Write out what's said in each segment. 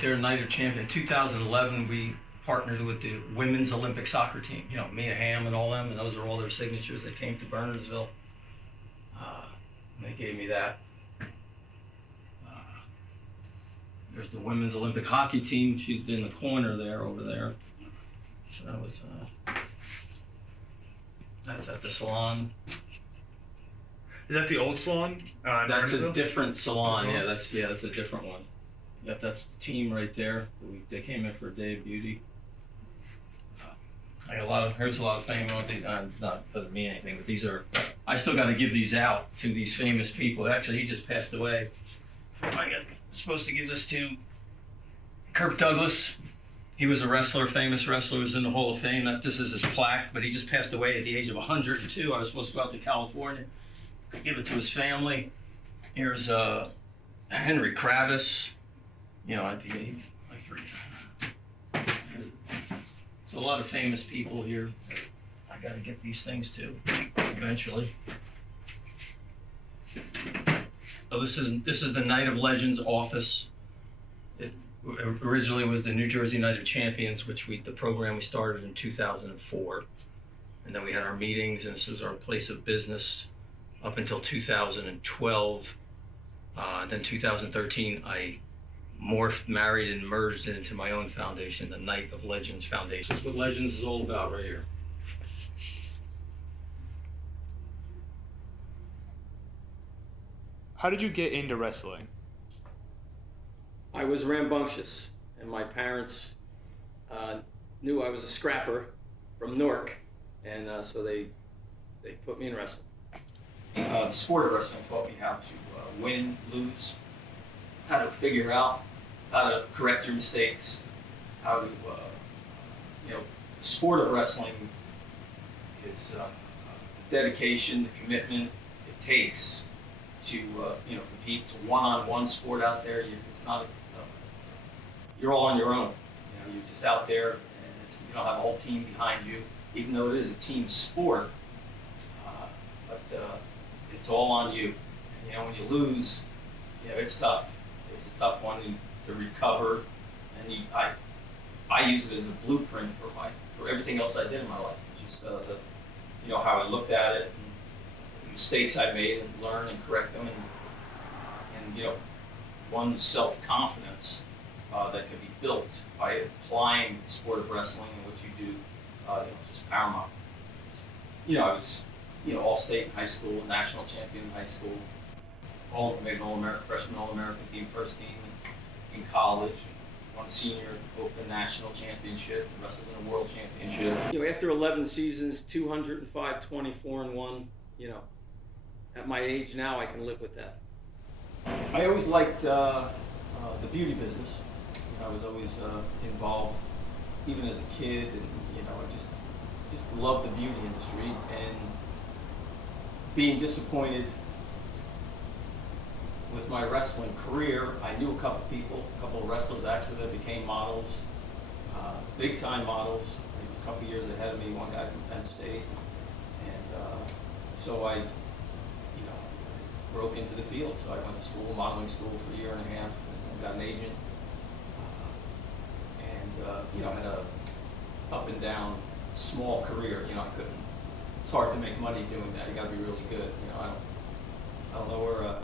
They're Night of Champions. In 2011, we partnered with the Women's Olympic Soccer Team. You know, Mia Hamm and all them, and those are all their signatures. They came to Bernardsville. And they gave me that. There's the Women's Olympic Hockey Team. She's in the corner there, over there. So that was, that's at the salon. Is that the old salon? That's a different salon. Yeah, that's a different one. Yep, that's the team right there. They came in for a day of beauty. I got here's a lot of fame on these. Doesn't mean anything, but these are. I still got to give these out to these famous people. Actually, he just passed away. I got supposed to give this to Kirk Douglas. He was a wrestler, famous wrestler, was in the Hall of Fame. This is his plaque, but he just passed away at the age of 102. I was supposed to go out to California, give it to his family. Here's Henry Kravis. You know, I forget. So a lot of famous people here. I got to get these things to eventually. So this is the Night of Legends office. It originally was the New Jersey Night of Champions, which the program we started in 2004, and then we had our meetings, and this was our place of business up until 2012. Then 2013, I morphed, married, and merged it into my own foundation, the Night of Legends Foundation. That's what Legends is all about right here. How did you get into wrestling? I was rambunctious, and my parents knew I was a scrapper from Newark, and so they put me in wrestling. The sport of wrestling taught me how to win, lose, how to figure out how to correct your mistakes, how to, the sport of wrestling is the dedication, the commitment it takes to, compete. It's a one-on-one sport out there. It's not, you're all on your own. You're just out there, and you don't have a whole team behind you, even though it is a team sport, but it's all on you. And, when you lose, it's tough. It's a tough one to recover, and I use it as a blueprint for everything else I did in my life. Just how I looked at it, and the mistakes I made, and learn and correct them, and one's self-confidence that can be built by applying the sport of wrestling and what you do. It's just paramount. I was all-state in high school, national champion in high school. Made an All-American, freshman All-American team, first team in college. Won senior open national championship, wrestled in a world championship. After 11 seasons, 205, 24-1. At my age now, I can live with that. I always liked the beauty business. I was always involved, even as a kid, and I just loved the beauty industry. And being disappointed with my wrestling career, I knew a couple of wrestlers actually that became models, big time models. He was a couple years ahead of me, one guy from Penn State. And so I broke into the field. So I went to school, modeling school for a year and a half, and got an agent. I had a up and down small career. It's hard to make money doing that. You got to be really good. I don't know where a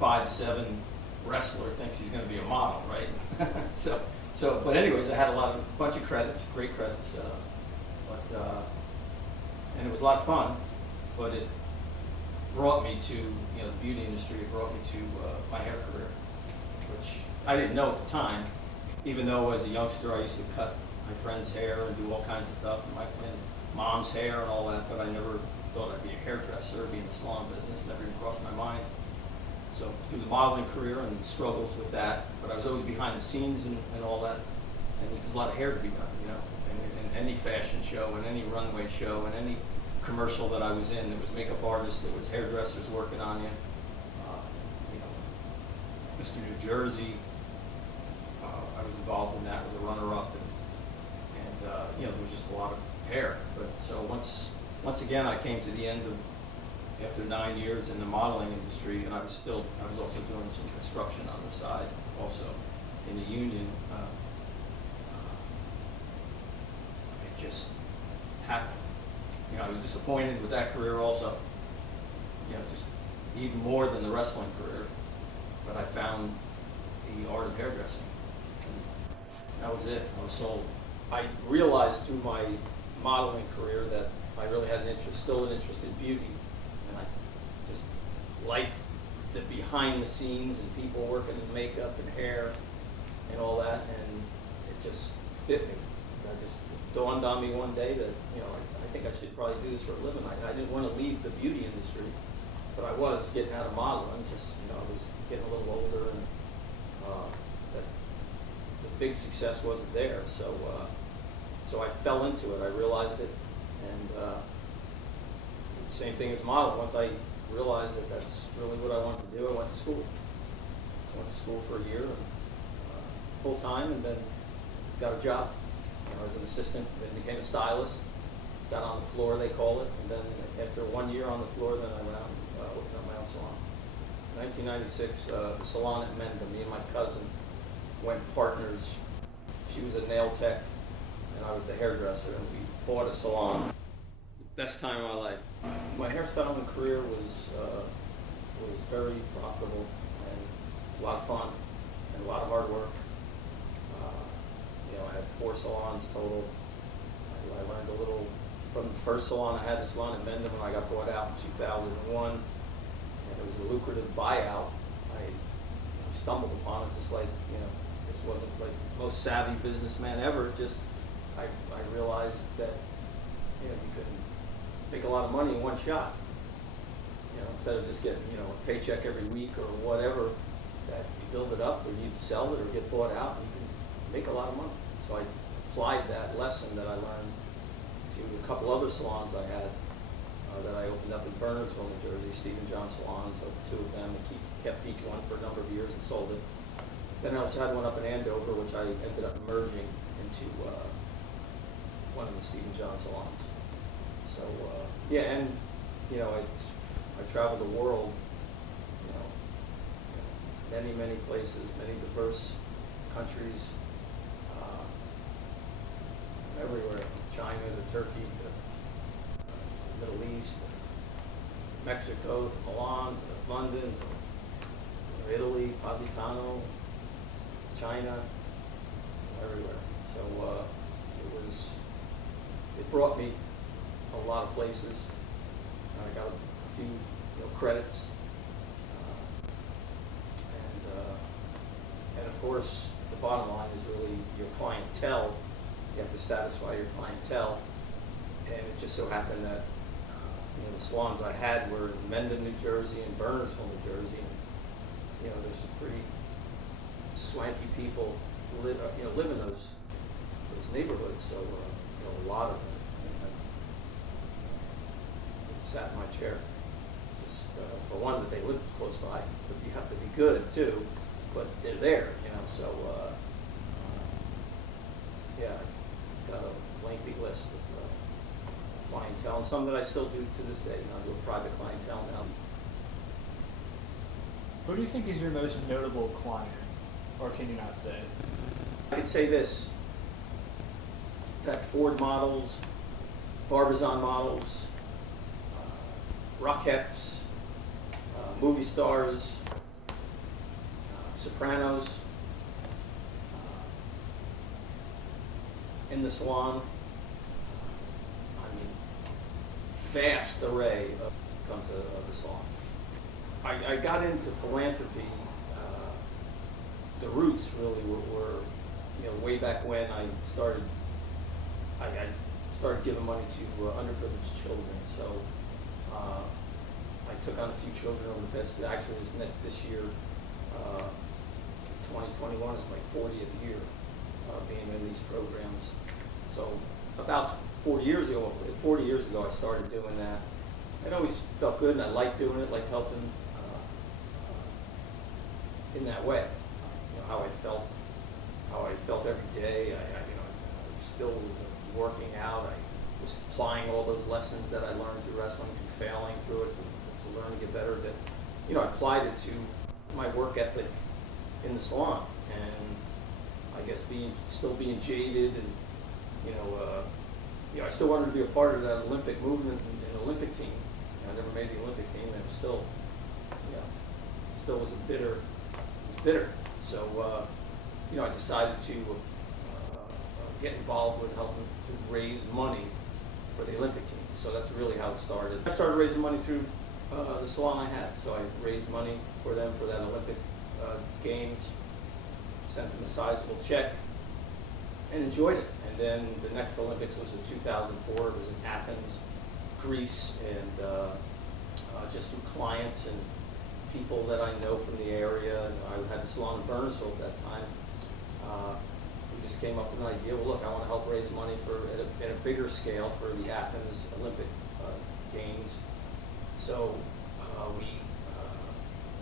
5'7" wrestler thinks he's going to be a model, right? But anyways, I had a bunch of credits, great credits, and it was a lot of fun. But it brought me to the beauty industry. It brought me to my hair career, which I didn't know at the time. Even though as a youngster I used to cut my friend's hair and do all kinds of stuff, and my mom's hair and all that, but I never thought I'd be a hairdresser, be in the salon business. Never even crossed my mind. So through the modeling career and the struggles with that, but I was always behind the scenes and all that, and there's a lot of hair to be done, in any fashion show, in any runway show, in any commercial that I was in. There was makeup artists, there was hairdressers working on you. Mr. New Jersey, I was involved in that, was a runner-up, and there was just a lot of hair. But so once again, I came to the end of, after 9 years in the modeling industry, and I was also doing some construction on the side also. in the union. It just happened. I was disappointed with that career also. Just even more than the wrestling career. But I found the art of hairdressing. And that was it. I was sold. I realized through my modeling career that I really had still an interest in beauty. And I just liked the behind the scenes and people working in makeup and hair and all that. And it just fit me. It just dawned on me one day that, I think I should probably do this for a living. I didn't want to leave the beauty industry, but I was getting out of modeling. Just, I was getting a little older, and that the big success wasn't there. So I fell into it. I realized it, and same thing as modeling. Once I realized that that's really what I wanted to do, I went to school. So I went to school for a year, full time, and then got a job. As an assistant, then became a stylist. Got on the floor, they call it, and then after 1 year on the floor, then I went out and opened up my own salon. In 1996, the salon at Mendham, me and my cousin went partners. She was a nail tech, and I was the hairdresser, and we bought a salon. Best time of my life. My hairstyling career was very profitable and a lot of fun and a lot of hard work. I had 4 salons total. I learned a little from the first salon. I had this salon in Mendham when I got bought out in 2001, and it was a lucrative buyout. I stumbled upon it just like, this wasn't like the most savvy businessman ever. Just, I realized that, you could make a lot of money in one shot. Instead of just getting, a paycheck every week or whatever, that you build it up or you sell it or get bought out, and you can make a lot of money. So I applied that lesson that I learned to a couple other salons I had that I opened up in Burnersville, New Jersey, Steven Jastrabek, opened 2 of them, and kept each one for a number of years and sold it. Then I also had one up in Andover, which I ended up merging into one of the Steven John salons. So, and, I traveled the world, many, many places, many diverse countries, everywhere, from China to Turkey to the Middle East, to Mexico, to Milan, to London, to Italy, Positano, China, everywhere. So it brought me a lot of places. I got a few credits, and of course the bottom line is really your clientele. You have to satisfy your clientele, and it just so happened that the salons I had were in Mendham, New Jersey, and Burnersville, New Jersey, and there's some pretty swanky people who live in those neighborhoods. So a lot of them sat in my chair. Just for one, that they live close by, but you have to be good too. But they're there, So got a lengthy list of clientele, and some that I still do to this day. I do a private clientele now. Who do you think is your most notable client, or can you not say? I could say this: that Ford models, Barbizon models, Rockettes, movie stars, Sopranos, in the salon. Vast array of come to the salon. I got into philanthropy. The roots really were way back when I started giving money to underprivileged children. So I took on a few children over the past. Actually, this year, 2021 is my 40th year being in these programs. So about 40 years ago, I started doing that. It always felt good, and I liked doing it, liked helping in that way. How I felt every day. I was still working out. I was applying all those lessons that I learned through wrestling, through failing through it, to learn to get better. That I applied it to my work ethic in the salon, and I guess still being jaded, and I still wanted to be a part of that Olympic movement and Olympic team. I never made the Olympic team, and it was still, still was bitter. So, I decided to get involved with helping to raise money for the Olympic team. So that's really how it started. I started raising money through the salon I had. So I raised money for them for that Olympic Games, sent them a sizable check, and enjoyed it. And then the next Olympics was in 2004. It was in Athens, Greece, and just through clients and people that I know from the area. And I had the salon in Burnsville at that time. We just came up with an idea. Well, look, I want to help raise money at a bigger scale for the Athens Olympic Games. So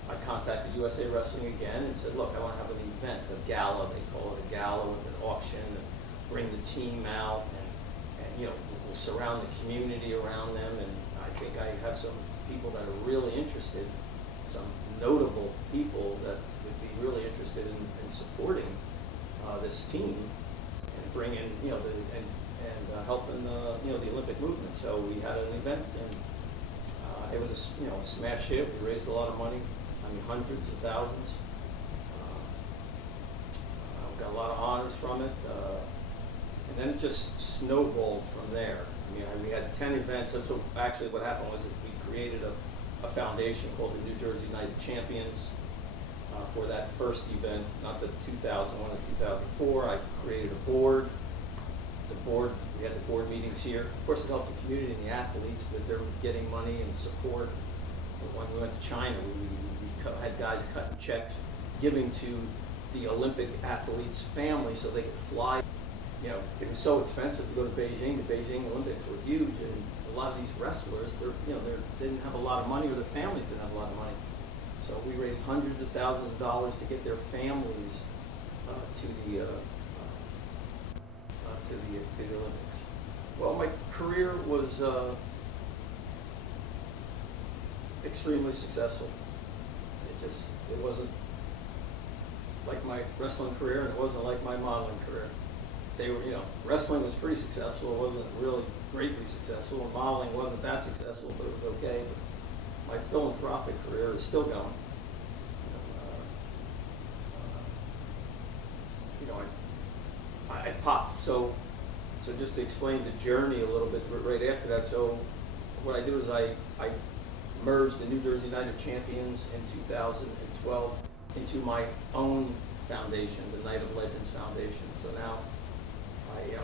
I contacted USA Wrestling again and said, look, I want to have an event, a gala. They call it a gala with an auction, and bring the team out, and we'll surround the community around them. And I think I have some people that are really interested, some notable people that would be really interested in supporting this team and bringing, helping the Olympic movement. So we had an event, and it was a smash hit. We raised a lot of money. I mean, hundreds of thousands. Got a lot of honors from it, and then it just snowballed from there. I mean, we had 10 events. So actually, what happened was that we created a foundation called the New Jersey United Champions for that first event, not the 2001 and 2004. I created a board. We had the board meetings here. Of course, it helped the community and the athletes because they're getting money and support. But when we went to China, we had guys cutting checks, giving to the Olympic athletes' families so they could fly. It was so expensive to go to Beijing. The Beijing Olympics were huge, and a lot of these wrestlers, they didn't have a lot of money, or their families didn't have a lot of money. So we raised hundreds of thousands of dollars to get their families to the Olympics. Well, my career was extremely successful. It wasn't like my wrestling career, and it wasn't like my modeling career. They were, wrestling was pretty successful. It wasn't really greatly successful. And modeling wasn't that successful, but it was okay. But my philanthropic career is still going. I popped. So just to explain the journey a little bit right after that. So what I did was I merged the New Jersey United Champions in 2012 into my own foundation, the Night of Legends Foundation. So now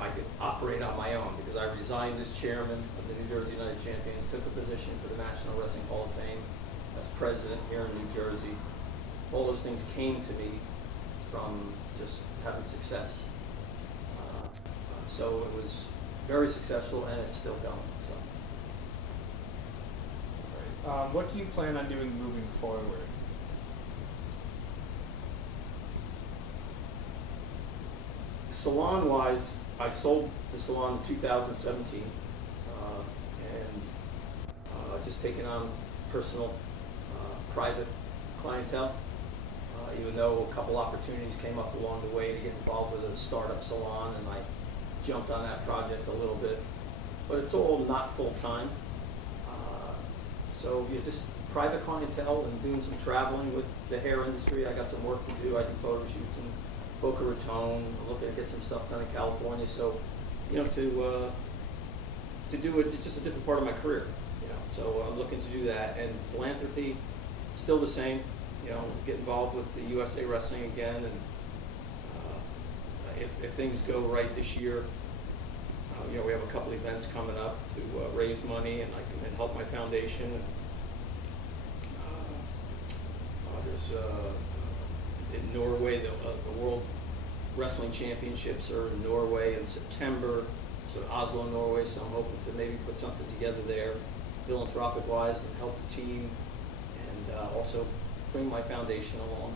I could operate on my own because I resigned as chairman of the New Jersey United Champions, took a position for the National Wrestling Hall of Fame as president here in New Jersey. All those things came to me from just having success. So it was very successful, and it's still going. So. What do you plan on doing moving forward? Salon-wise, I sold the salon in 2017, and just taking on personal, private clientele. Even though a couple opportunities came up along the way to get involved with a startup salon, and I jumped on that project a little bit, but it's all not full-time. So just private clientele and doing some traveling with the hair industry. I got some work to do. I do photo shoots in Boca Raton. I'm looking to get some stuff done in California. So, to do it, it's just a different part of my career. So I'm looking to do that. And philanthropy, still the same. Get involved with the USA Wrestling again, and if things go right this year, we have a couple events coming up to raise money, and I can help my foundation. And, there's in Norway, the World Wrestling Championships are in Norway in September, so Oslo, Norway. So I'm hoping to maybe put something together there, philanthropic-wise, and help the team, and also bring my foundation along.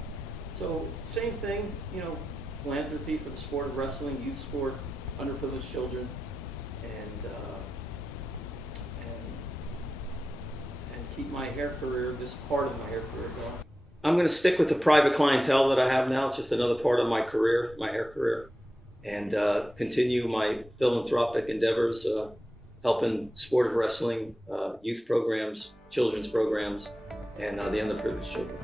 So same thing, philanthropy for the sport of wrestling, youth sport, underprivileged children, and keep my hair career, this part of my hair career going. I'm going to stick with the private clientele that I have now. It's just another part of my career, my hair career, and continue my philanthropic endeavors, helping sportive wrestling, youth programs, children's programs, and the underprivileged children.